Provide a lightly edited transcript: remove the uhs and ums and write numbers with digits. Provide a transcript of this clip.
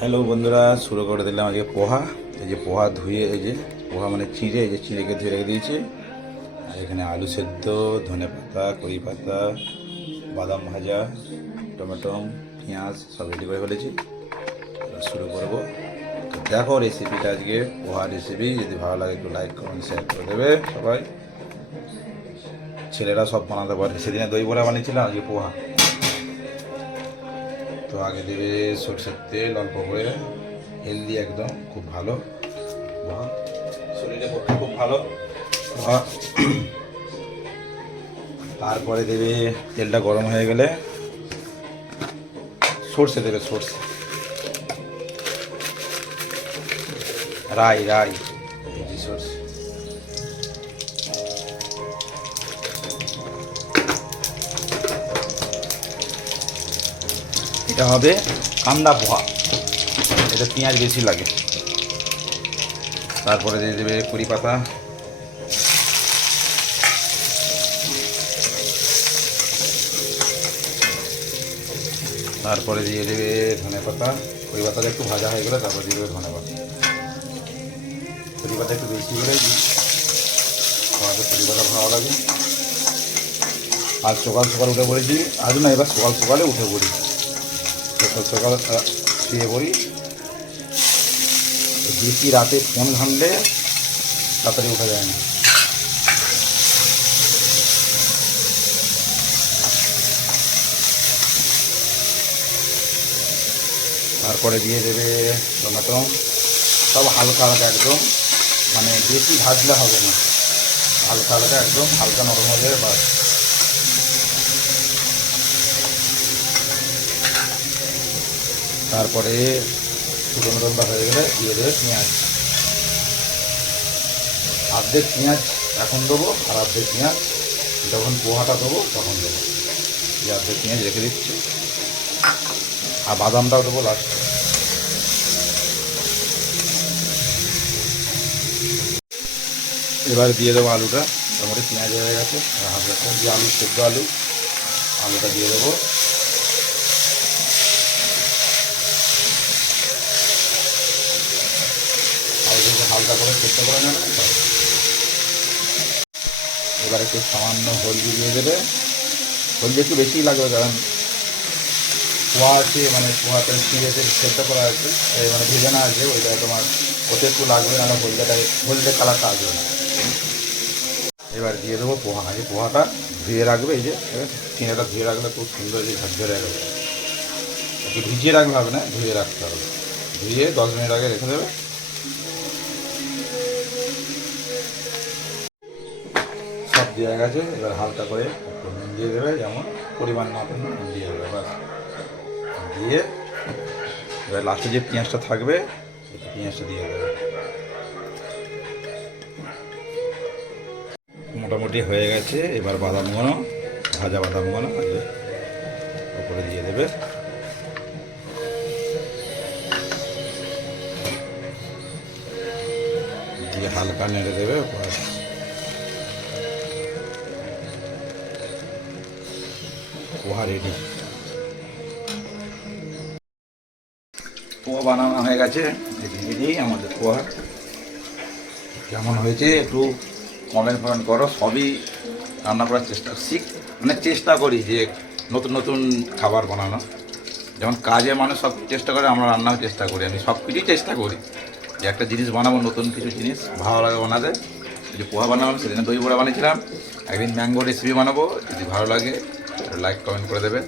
Hello বন্ধুরা, শুরু করে দিলাম আজকে পোহা। এই যে পোহা ধুয়ে, এই যে পোহা মানে চিঁড়ে, এই যে চিঁড়েকে ধুয়ে রেখে দিয়েছি। আর এখানে আলু সেদ্ধ, ধনে পাতা, কড়ি পাতা, বাদাম ভাজা, টমেটো, পেঁয়াজ সব রেডি করে ফেলেছি। শুরু করবো। তো দেখো রেসিপিটা, আজকে পোহা রেসিপি। যদি ভালো লাগে একটু লাইক কমেন্ট শেয়ার করে দেবে সবাই। ছেলেরা সব বানাতে পারে। সেদিনে দই বড়া বানিয়েছিলাম, আজকে পোহা। তো আগে দেবে সরষের তেল অল্প করে, হেলদি একদম, খুব ভালো শরীরের পক্ষে, খুব ভালো। তারপরে দেবে, তেলটা গরম হয়ে গেলে সর্ষে দেবে, সর্ষে, রাই রাই, এই যে সর্ষে। এটা হবে কান্দা পোহা, এটা পেঁয়াজ বেশি লাগে। তারপরে দিয়ে দেবে কড়ি পাতা, তারপরে দিয়ে দেবে ধনে পাতা। কড়ি পাতাটা একটু ভাজা হয়ে গেলে তারপরে দিয়ে দেবে ধনে পাতা। কড়ি পাতা একটু বেশি করে দিই, আমাদের কড়ি পাতা ভালো লাগে। আজ সকাল সকাল উঠে পড়েছি, আজ না, এবার সকাল সকালে উঠে পড়ি, সকাল সকাল শুয়ে পড়ি। বেশি রাতে ফোন ঘাঁটলে তাড়াতাড়ি উঠা যায় না। তারপরে দিয়ে দেবে টমেটো, সব হালকা হালকা একদম, মানে বেশি ভাজলে হবে না, হালকা হালকা একদম, হালকা নরম হয়ে যাবে বাস। তারপরে শুকনো লঙ্কা হয়ে গেলে দিয়ে দেবে পেঁয়াজ। অর্ধেক পেঁয়াজ এখন দেবো, আর অর্ধেক পেঁয়াজ যখন পোহাটা দেবো তখন দেবো। এই অর্ধেক পেঁয়াজ রেখে দিচ্ছি, আর বাদামটাও দেবো লাস্টে। এবার দিয়ে দেবো আলুটা, মোটামুটি পেঁয়াজ হয়ে গেছে, আর হাফ রাখা যে আলু, সেদ্ধ আলু, আলুটা দিয়ে দেবো। আলুটাকে হালকা করে সেদ্ধ করে নেবে। এবার একটু সামান্য হলদি দিয়ে দেবে, হলদি একটু বেশিই লাগবে, কারণ পোহা আছে, মানে পোহাতে চিড়েতে সেদ্ধ করা আছে, মানে ভেজানো আছে, ওইটা তোমার ওতে একটু লাগবে, না হলদে কালারটা আসবে না। এবার দিয়ে দেবো পোহা। এই পোহাটা ধুয়ে রাখবে, এই যে চিঁড়েটা ধুয়ে রাখলে খুব সুন্দর, যে ঝরঝরে রাখবে। একটু ভিজিয়ে রাখলে হবে না, ধুয়ে রাখতে হবে। ধুয়ে 10 মিনিট আগে রেখে দেবে। সব দেওয়া গেছে, এবার হালকা করে একটু নুন দিয়ে দেবে, যেমন পরিমাণ মতন নুন দিয়ে দেবে, বাস। দিয়ে এবার লাস্টে যে পেঁয়াজটা থাকবে, পেঁয়াজটা দিয়ে দেবে। মোটামুটি হয়ে গেছে। এবার বাদামগুলো, ভাজা বাদামগুলো উপরে দিয়ে দেবে। দিয়ে হালকা নেড়ে দেবে, পোহা রেডি। পোহা বানানো হয়ে গেছে, রেডি আমাদের পোহা। কেমন হয়েছে একটু কমেন্ট করো। সবই রান্না করার চেষ্টা করি যে নতুন নতুন খাবার বানানো। যেমন কাজে মানুষ সব চেষ্টা করে, আমরা রান্নাও চেষ্টা করি। আমি সব কিছুই চেষ্টা করি যে একটা জিনিস বানাবো, নতুন কিছু জিনিস ভালো লাগে বানাতে। যে পোহা বানাবো, সেদিনে দই বড়া বানিয়েছিলাম, একদিন ম্যাঙ্গো রেসিপি বানাবো। যদি ভালো লাগে লাইক কমেন্ট করে দেবে।